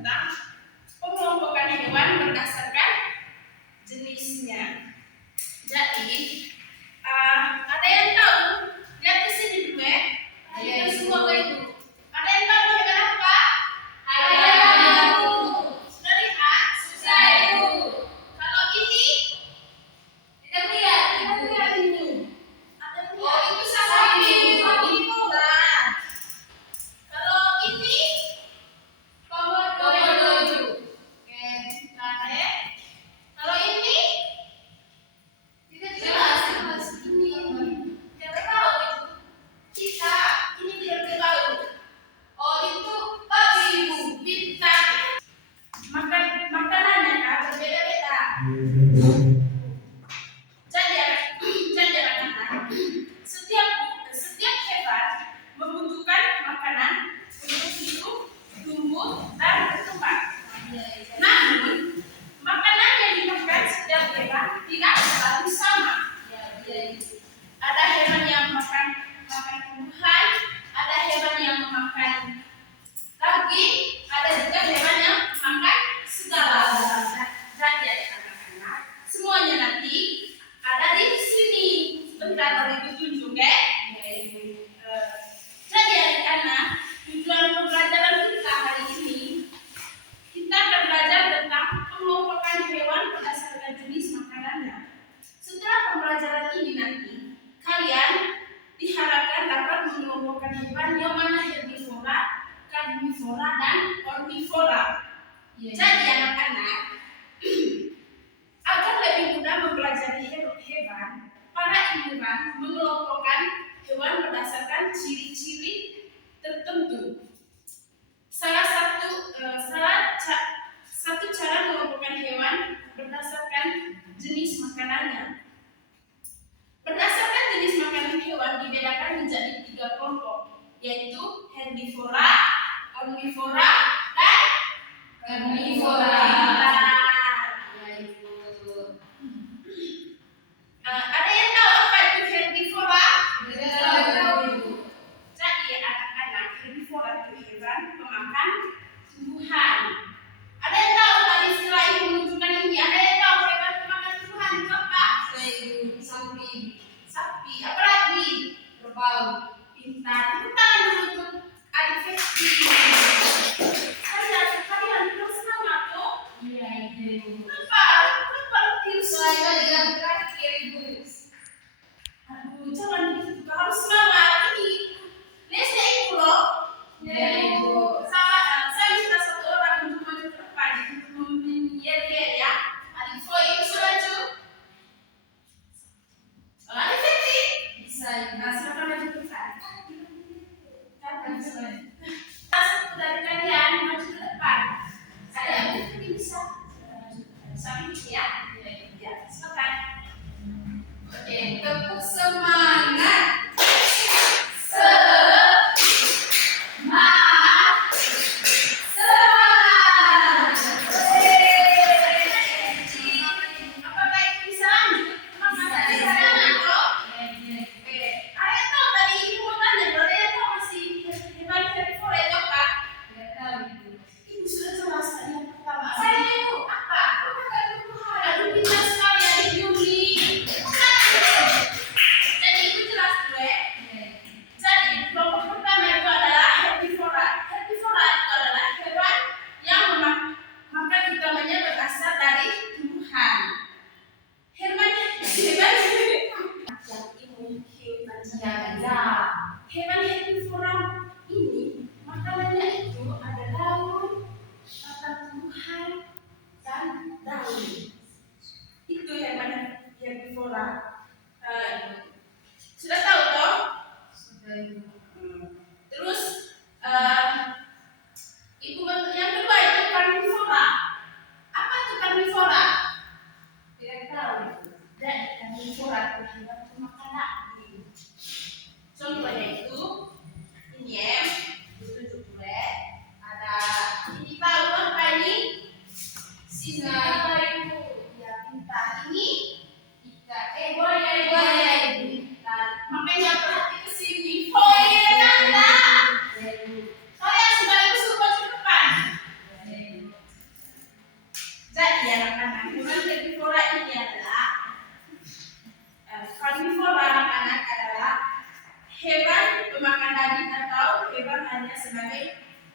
tentang pengelompokan hewan berdasarkan jenisnya. Jadi ada yang tahu? Lihat ke sini dulu ya. Kita semua itu. Ada yang tahu hewan apa? Ayam. Sudah lihat? Sudah itu. Kalau ini kita lihat ini. Ada yang lihat? Itu sapi. Sapi bukan. Kalau ini komodo. Oke, bentar ya. Kalau ini tidak jelas ini. Tidak tahu itu. Kita ini tidak tahu. Oh itu babi ibu bintang. Makanannya kan berbeda-beda. Jadi anak-anak, setiap hewan membutuhkan makanan untuk hidup, tumbuh, dan berkembang. Namun, makanan yang dimakan setiap hewan tidak selalu sama. Ada hewan yang makan tumbuhan, ada hewan yang memakan daging, ada juga hewan yang makan segala. Jadi anak-anak, semuanya nanti ada di sini. Sebentar lagi tunjuk ya. Jadi anak-anak, tujuan pembelajaran kita hari ini, kita akan belajar tentang pengelompokan hewan berdasarkan jenis makanannya. Setelah pembelajaran ini nanti, kalian diharapkan dapat mengelompokkan hewan yang mana herbivora, karnivora, dan omnivora. Jadi anak-anak, agar lebih mudah mempelajari hewan, para ilmuwan mengelompokkan hewan berdasarkan ciri-ciri tertentu. Salah satu cara mengelompokkan hewan berdasarkan jenis makanannya. Berdasarkan jenis makanan hewan dibedakan menjadi 3 kelompok, yaitu herbivora, omnivora, dan karnivora. Ada yang tahu apa itu herbivora? Jadi anak-anak, herbivora itu hewan pemakan tumbuhan. Ada yang tahu tadi istilah ini menunjukkan ini? Ada yang tahu hewan pemakan tumbuhan itu apa? Sapi. Apa lagi? Kerbau. Pintar. Tepuk tangan dulu untuk adik Festi. Kalian terus semangat tuh? Iya. Kenapa terus? Aduh, jangan begitu. Harus semangat ini. Lesnya ibu loh. Ibu.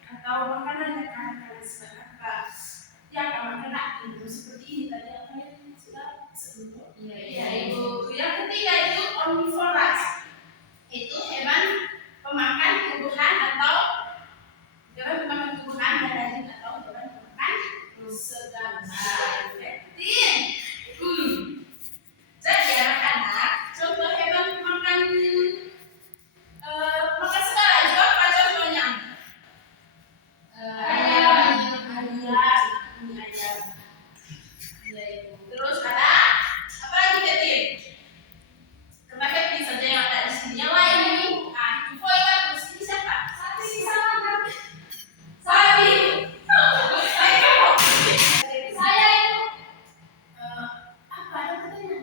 atau makanannya kalian apa yang makanan itu seperti ini tadi yang kalian sudah sebut. Iya ibu. Yang ketiga itu omnivorous, itu hewan pemakan tumbuhan atau hewan pemakan tumbuhan dan daging atau hewan pemakan segala. Jadi anak-anak, contoh hewan pemakan makan segala itu apa contohnya? Ayam. Ini ayam. Iya ibu. Terus ada apa lagi Ketin? Karena Ketin saja yang ada di sini. Yang lain ini, info ikan di sini siapa? Sapi sama kan? Sapi. Saya itu apa ada katanya?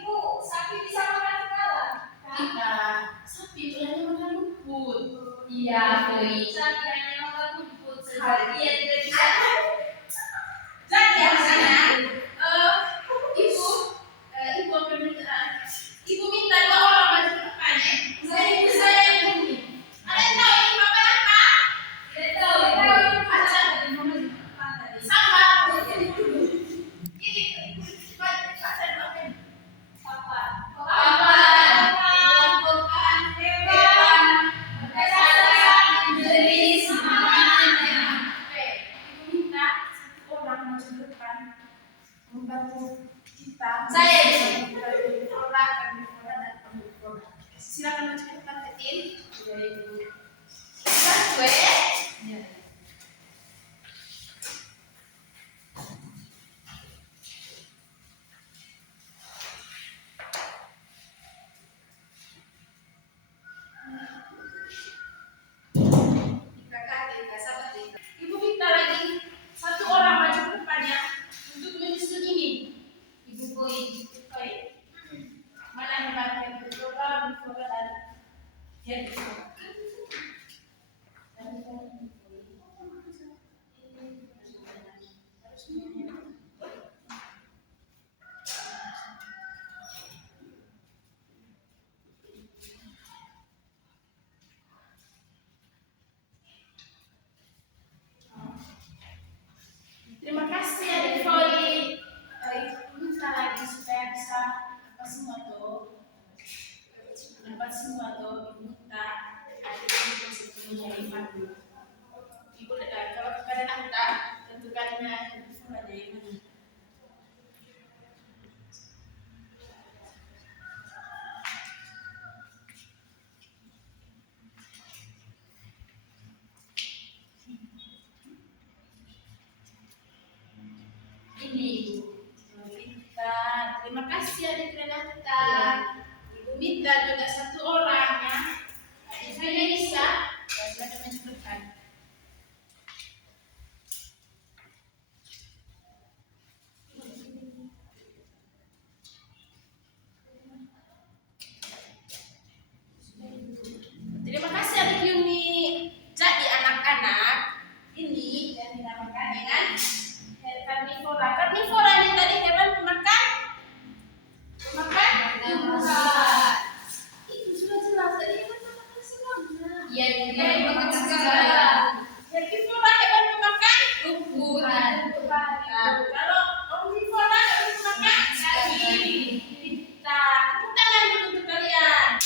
Ibu, sapi bisa makan segala. Tidak. Sapi itu hanya makan rumput. Iya, sapi hanya makan rumput saja. Dia tidak bisa. Jadi anak-anak, ibu akan minta, ibu minta 2 orang maju ke depan ya. Ibu saya yang ini. Ada yang tahu ini makan apa? Tidak tahu. Baca dari mama di depan tadi. Sama. Ini baca dulu. Apa? Bukan hewan. Berdasarkan jenis makanannya. Ibu minta 1 orang maju ke depan membantu kita. Saya bisa membantu produk dan pembuat. Silakan maju ke depan Ketin. Ya ibu. Kita gue. Ya. Ibu minta lagi 1 orang maju ke depannya untuk menyusun ini. Ibu Koi. Mana yang bagian berprogram, dan dia bisa. Terima kasih Adik Koi. Minta lagi supaya bisa dapat semua tuh. Ibu minta Adik Koi sepenuhnya dipandu. Ibu kalau kalian minta tentukannya semuanya ini. Ini Ibu minta, terima kasih Adik Renata. Ibu minta juga 1 orang ya. Adik saya bisa. Sudah menunjukkan. Terima kasih Adik Yuni. Jadi anak-anak, ini yang dinamakan dengan karnivora. Karnivora ini tadi hewan pemakan tumbuhan. Itu sudah jelas tadi hewan pemakan semuanya. Iya, hewan pemakan segala. Herbivora hewan pemakan tumbuhan. Kalau omnivora hewan pemakan daging. Kita tepuk tangan dulu untuk kalian.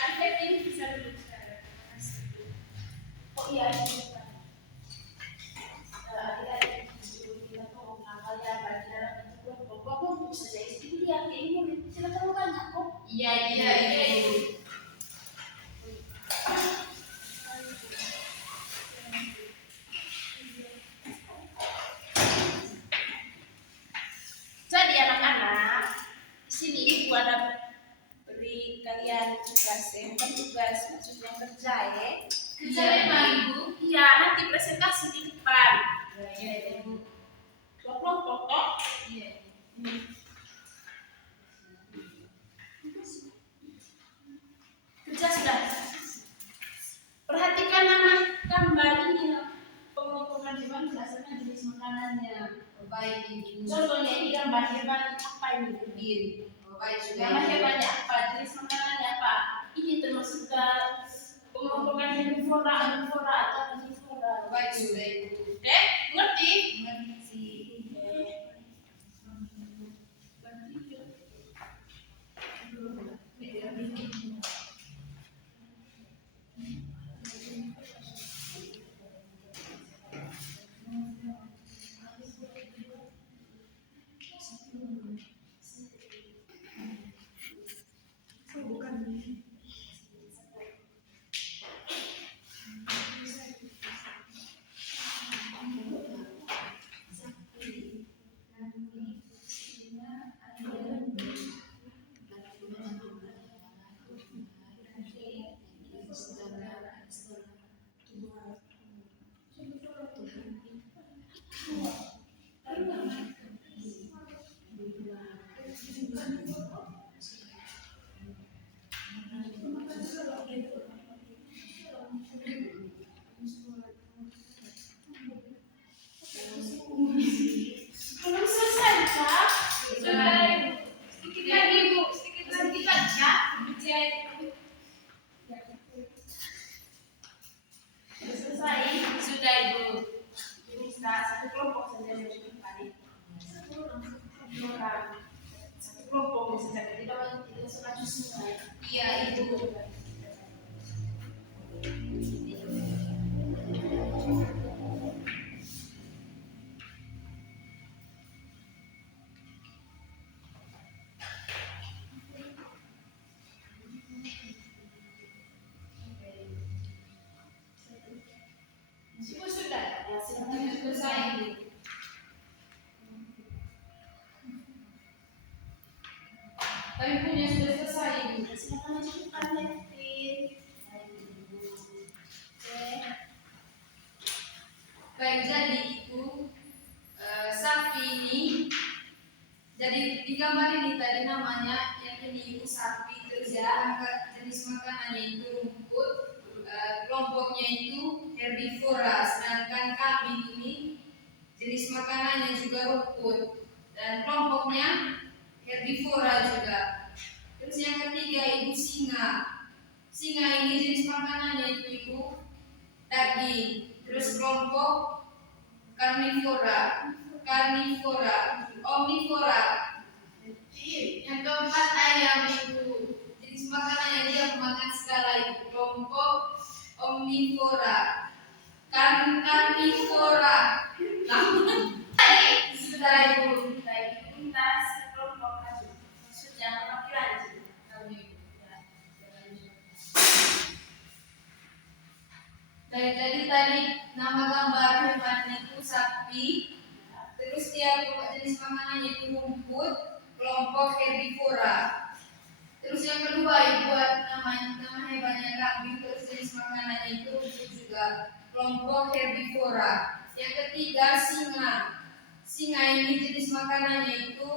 Adik ini bisa duduk sekarang. Oh iya, iya. Jadi anak-anak, di sini ibu ada beri kalian tugas, maksudnya kerja ya. Kerja memang ibu? Iya, nanti presentasi di depan. Iya ibu. Kelompok toh? Iya. Kerja sudah. Perhatikan nama gambar ini. Pengelompokan hewan berdasarkan jenis makanannya. Baik ibu. Contohnya ini gambar hewan apa ini Udin? Baik sudah. Nama hewannya apa? Jenis makanannya apa? Ini termasuk Sudah, ya, sudah selesai. Tapi punya sudah selesai. Silakan lanjutkan, Nevin. Baik, jadi itu sapi ini. Jadi di gambar ini tadi namanya yang ini itu sapi, terus ya jenis makanannya itu rumput, kelompoknya itu herbivora, sedangkan kambing ini jenis makanannya juga rumput dan kelompoknya herbivora juga. Terus yang ketiga itu singa. Singa ini jenis makanannya itu daging. Terus kelompok karnivora, omnivora. Yang keempat ayam itu jenis makanannya dia memakan segala itu. Kelompok omnivora, karnivora. Sudah itu kita sekelompok aja. Maksudnya perwakilan baik, jadi tadi nama gambar hewan itu sapi, terus dia jenis makanannya itu rumput, kelompok herbivora. Terus yang kedua buat nama hewannya kambing, terus jenis makanannya itu rumput juga, kelompok herbivora. Yang ketiga singa. Singa ini jenis makanannya itu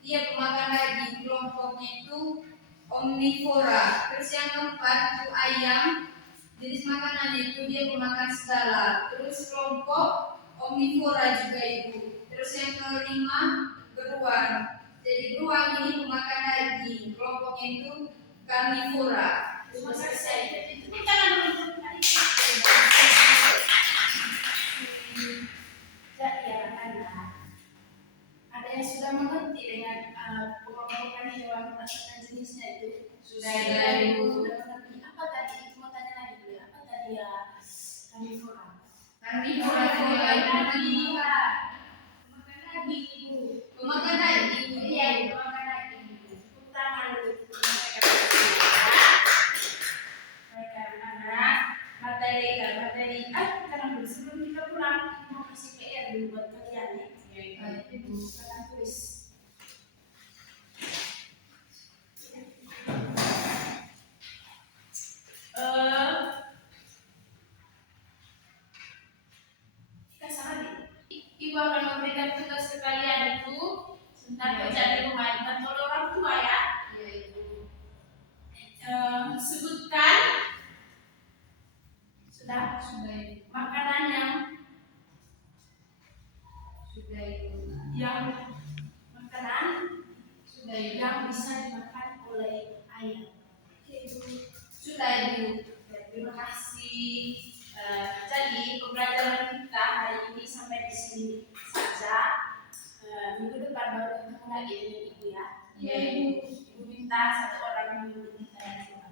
dia pemakan daging, kelompoknya itu omnivora. Terus yang keempat itu ayam, jenis makanannya itu dia pemakan segala. Terus kelompok omnivora juga itu. Terus yang kelima beruang. Jadi beruang ini pemakan daging, kelompoknya itu karnivora. Sudah selesai. Tepuk tangan dulu. Jadi anak-anak, ada yang sudah mengerti dengan pengelompokan hewan berdasarkan jenisnya itu? Sudah mengerti. Apa tadi? Mau tanya lagi dulu. Apa tadi ya? Karnivora. Makan daging ibu. Makan daging. Iya, makan daging. Tepuk tangan dulu. Mereka anak-anak materi. Jangan dulu sebelum kita pulang kita mau kasih PR dulu buat kalian ya. Ibu, kalian tulis. Kita sama Ibu akan memberikan tugas ke kalian itu tentang kerja di rumah dibantu oleh orang tua ya. Iya Ibu. Sebutkan sudah makanannya. Sudah Ibu. Yang makanan sudah yang bisa dimakan oleh ayam. Oke Ibu. Sudah Ibu. Terima kasih. Jadi pembelajaran kita hari ini sampai di sini saja. Minggu depan baru ketemu lagi dengan Ibu ya. Iya Ibu. Ibu minta satu orang menurut kita yang doa.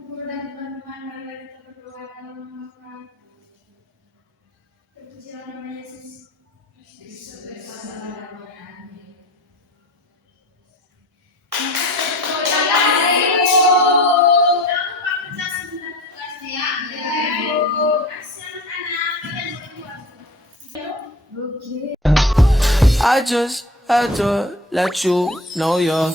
Guru dan teman-teman, mari kita berdoa dalam nama terpujilah nama Yesus. I just had to let you know you're